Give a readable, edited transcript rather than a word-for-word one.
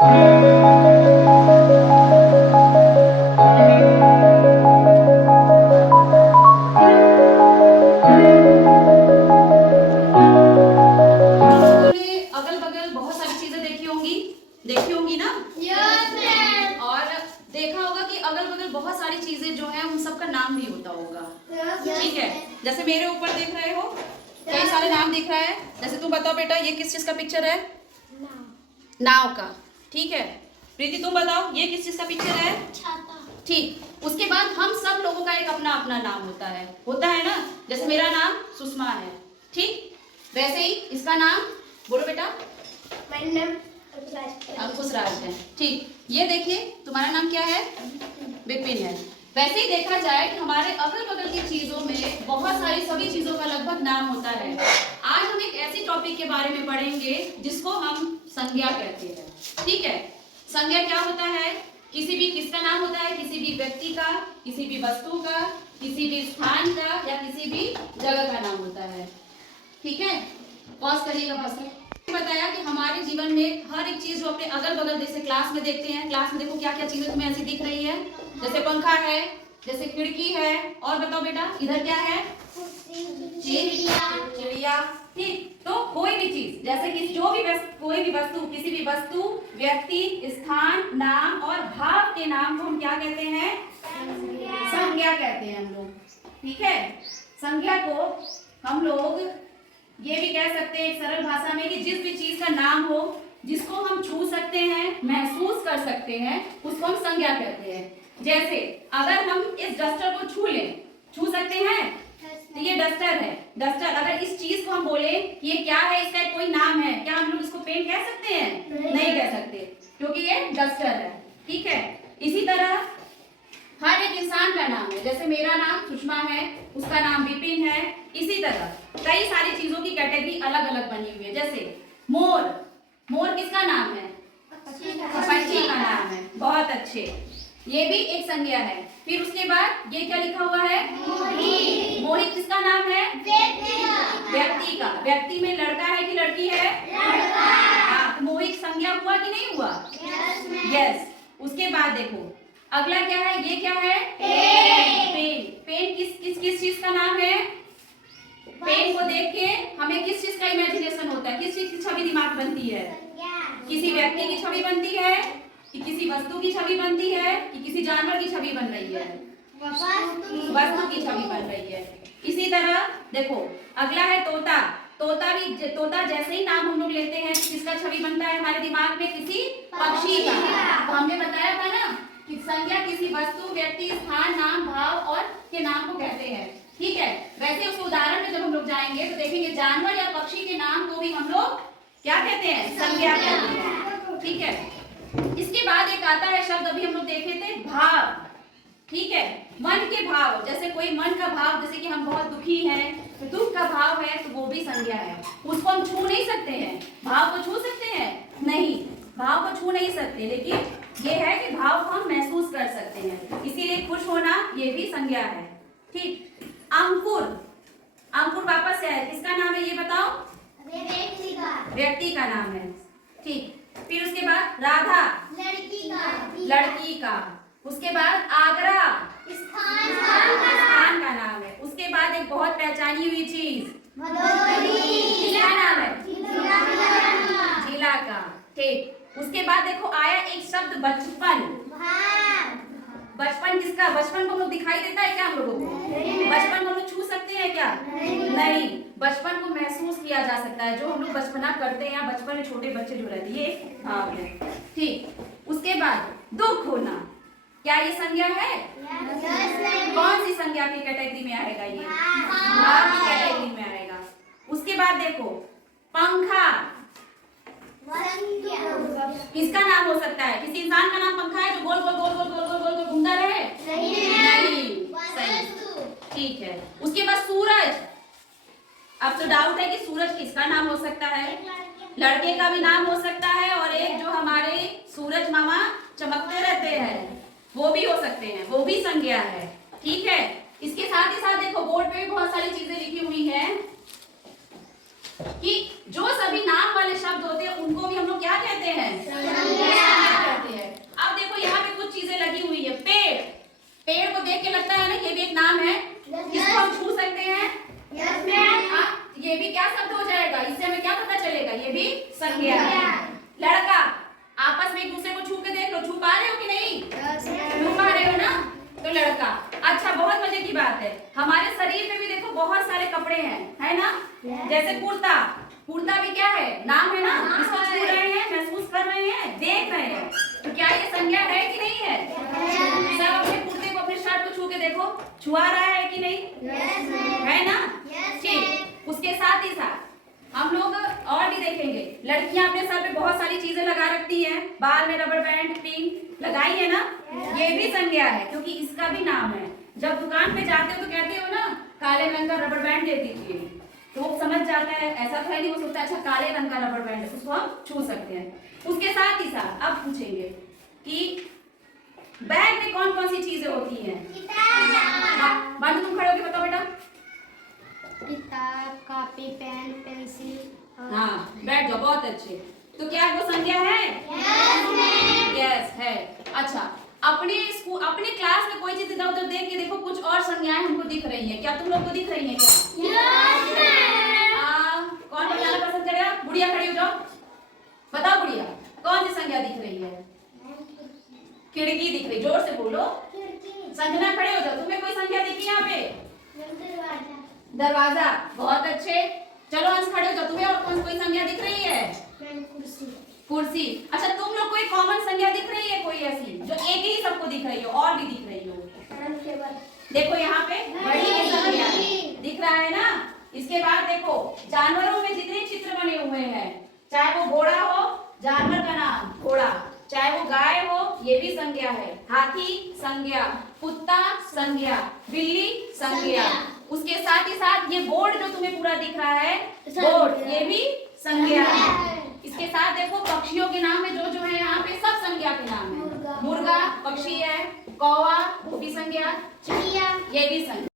अगल बगल बहुत सारी चीजें देखी होंगी ना? और देखा होगा कि अगल बगल बहुत सारी चीजें जो है उन सबका नाम भी होता होगा। ठीक है, जैसे मेरे ऊपर देख रहे हो कई सारे नाम दिख रहा है। जैसे तुम बताओ बेटा, ये किस चीज का पिक्चर है? नाव का। ठीक है, प्रीति तुम बताओ ये किस चीज का पिक्चर है? ठीक, उसके बाद हम सब लोगों का एक अपना अपना नाम होता है ना? जैसे मेरा नाम सुषमा है, ठीक, वैसे ही इसका नाम बोलो बेटा। मेरा नाम अंकुश राज है। ठीक, ये देखिए तुम्हारा नाम क्या है? विपिन है। वैसे ही देखा जाए कि हमारे अगल बगल की चीजों में बहुत सारी सभी चीजों का लगभग नाम होता है। आज हम एक ऐसी टॉपिक के बारे में पढ़ेंगे जिसको हम संज्ञा कहते हैं। ठीक है, संज्ञा क्या होता है? किसी भी किसका नाम होता है? किसी भी व्यक्ति का, किसी भी वस्तु का, किसी भी स्थान का या किसी भी जगह का नाम होता है। ठीक है, पॉज करिएगा बस। बताया कि हमारे जीवन में हर एक चीज जो अपने अगल बगल जैसे क्लास में देखते हैं, क्लास में देखो क्या क्या चीजें तुम्हें ऐसी दिख रही है। जैसे पंखा है, जैसे खिड़की है, और बताओ बेटा इधर क्या है? चिड़िया। ठीक, तो कोई भी चीज जैसे कि कोई भी वस्तु, किसी भी वस्तु, व्यक्ति, स्थान, नाम और भाव के नाम को हम क्या कहते हैं? संज्ञा कहते हैं हम लोग। ठीक है, संज्ञा को हम लोग ये भी कह सकते हैं एक सरल भाषा में कि जिस भी चीज का नाम हो, जिसको हम छू सकते हैं, महसूस कर सकते हैं, उसको हम संज्ञा कहते हैं। जैसे अगर हम इस डस्टर को छू सकते हैं, तो ये डस्टर है। डस्टर, अगर इस चीज को हम बोले ये क्या है, इसका कोई नाम है, क्या हम लोग इसको पेन कह सकते हैं? नहीं कह सकते, क्योंकि ये डस्टर है। ठीक है, इसी तरह हर एक इंसान का नाम है। जैसे मेरा नाम सुषमा है, उसका नाम विपिन है। इसी तरह कई सारी चीजों की कैटेगरी अलग अलग बनी हुई है। जैसे मोर, मोर किसका नाम है? पक्षी का नाम है। बहुत अच्छे, ये भी एक संज्ञा है। फिर उसके बाद ये क्या लिखा हुआ है? मोहित किसका नाम है? व्यक्ति का। व्यक्ति में लड़का है कि लड़की है? लड़का। मोहित संज्ञा हुआ कि नहीं हुआ? यस। उसके बाद देखो अगला क्या है? ये क्या है? पेन। पेन किस चीज का नाम है? पेन को देख के हमें किस चीज का इमेजिनेशन होता है? किस चीज की छवि दिमाग बनती है? किसी व्यक्ति की छवि बनती है कि किसी वस्तु की छवि बनती है कि किसी जानवर की छवि बन रही है? वस्तु की छवि बन रही है। इसी तरह देखो अगला है तोता। तोता जैसे ही नाम हम लोग लेते हैं किसका छवि बनता है हमारे दिमाग में? किसी पक्षी का। तो हमने बताया था ना कि संज्ञा किसी वस्तु, व्यक्ति, स्थान, नाम, भाव और के नाम को कहते हैं। ठीक है, वैसे उसके उदाहरण में जब हम लोग जाएंगे तो देखेंगे जानवर या पक्षी के नाम को भी हम लोग क्या कहते हैं? संज्ञा कहते हैं। ठीक है, इसके बाद एक आता है शब्द अभी हम लोग देखे थे, भाव। ठीक है, मन के भाव। जैसे कोई मन का भाव, जैसे कि हम बहुत दुखी हैं, तो दुख का भाव है तो वो भी संज्ञा है। उसको हम छू नहीं सकते हैं। भाव को छू सकते हैं? नहीं, भाव को छू नहीं सकते, लेकिन ये है कि भाव को हम महसूस कर सकते हैं। इसीलिए खुश होना ये भी संज्ञा है। ठीक, अंकुर। अंकुर वापस से है, किसका नाम है ये बताओ? व्यक्ति का नाम है। ठीक, फिर उसके बाद राधा, लड़की का। उसके बाद आगरा, स्थान का नाम है। उसके बाद एक बहुत पहचानी हुई चीज, किसका नाम है? जिला का। ठीक, उसके बाद देखो आया एक शब्द बचपन। बचपन किसका? बचपन को हम लोग दिखाई देता है क्या हम लोगों को? बचपन को हम लोग छू सकते हैं क्या? नहीं, बचपन को महसूस किया जा सकता है। जो हम लोग बचपना करते हैं या बचपन में छोटे बच्चे जो रहते हैं, ये भाव है। ठीक, उसके बाद दुख होना, क्या ये संज्ञा है? कौन सी संज्ञा की कैटेगरी में आएगा? ये भाव की कैटेगरी में आएगा। उसके बाद देखो पंखा, किसका नाम हो सकता है? किसी इंसान का नाम पंखा है जो गोल गोल गोल गोल गोल गोल गोल गोल घूमता रहे? नहीं। सही। ठीक है, उसके बाद सूरज। अब तो डाउट है कि सूरज किसका नाम हो सकता है? लड़के का भी नाम हो सकता है, और एक जो हमारे सूरज मामा चमकते रहते हैं वो भी हो सकते हैं, वो भी संज्ञा है। ठीक है, इसके साथ ही साथ देखो बोर्ड पे भी बहुत सारी चीजें लिखी हुई हैं कि जो सभी नाम वाले शब्द होते हैं उनको भी हम लोग क्या कहते हैं? जैसे कुर्ता, कुर्ता भी क्या है, नाम है ना, इसको छू रहे हैं, महसूस कर रहे हैं, देख रहे हैं, तो क्या ये संज्ञा है कि नहीं है? सब अपने कुर्ते को, अपने शर्ट को छू के देखो, छुआ रहा है कि नहीं? है ना? ठीक। उसके साथ ही साथ हम लोग और भी देखेंगे, लड़कियां अपने सर पे बहुत सारी चीजें लगा रखती हैं, बाल में रबर बैंड, पिन लगाई है ना, ये भी संज्ञा है क्योंकि इसका भी नाम है। जब दुकान पे जाते हो तो कहते हो ना, काले रंग का रबर बैंड दे दीजिए, तो वो समझ जाता है, ऐसा तो है नहीं, वो सोचता है अच्छा काले रंग का रबर बैंड है, उसको हम छू सकते हैं। उसके साथ ही साथ अब पूछेंगे कि बैग में कौन कौन सी चीजें होती हैं? बांटू तुम खड़े होके बताओ बेटा। किताब, कॉपी, पेन, पेंसिल। हाँ, बैठ जाओ, बहुत अच्छे। तो क्या वो संज्ञा है? यस है। अच्छा, अपने क्लास में कोई चीज इधर उधर देख के देखो, कुछ और संज्ञाएं हमको दिख रही है, क्या तुम लोग को दिख रही है क्या? कौन बताना पसंद करेगा? गुड़िया खड़ी हो जाओ, बताओ गुड़िया, कौन सी संज्ञा दिख रही है? खिड़की दिख रही, जोर से बोलो। संजना खड़े हो जाओ, तुम्हें कोई संज्ञा दिखी यहाँ पे? दरवाजा, बहुत अच्छे। चलो अंश खड़े हो जाओ, तुम्हें और कोई संज्ञा दिख रही है? कुर्सी। अच्छा, तुम लोग कोई कॉमन संज्ञा दिख रही है कोई ऐसी जो एक ही सबको दिख रही हो और भी दिख रही हो? देखो यहाँ पे बड़ी की संज्ञा दिख रहा है ना। इसके बाद देखो जानवरों में जितने चित्र बने हुए हैं, चाहे वो घोड़ा हो, जानवर का नाम घोड़ा, चाहे वो गाय हो, ये भी संज्ञा है। हाथी संज्ञा, कुत्ता संज्ञा, बिल्ली संज्ञा। उसके साथ ही साथ ये बोर्ड जो तुम्हें पूरा दिख रहा है, बोर्ड, ये भी संज्ञा है। इसके साथ देखो पक्षियों के नाम है, जो है यहाँ पे सब संज्ञा के नाम है। मुर्गा पक्षी है, कौवा वो भी संज्ञा, चिड़िया ये भी संज्ञा।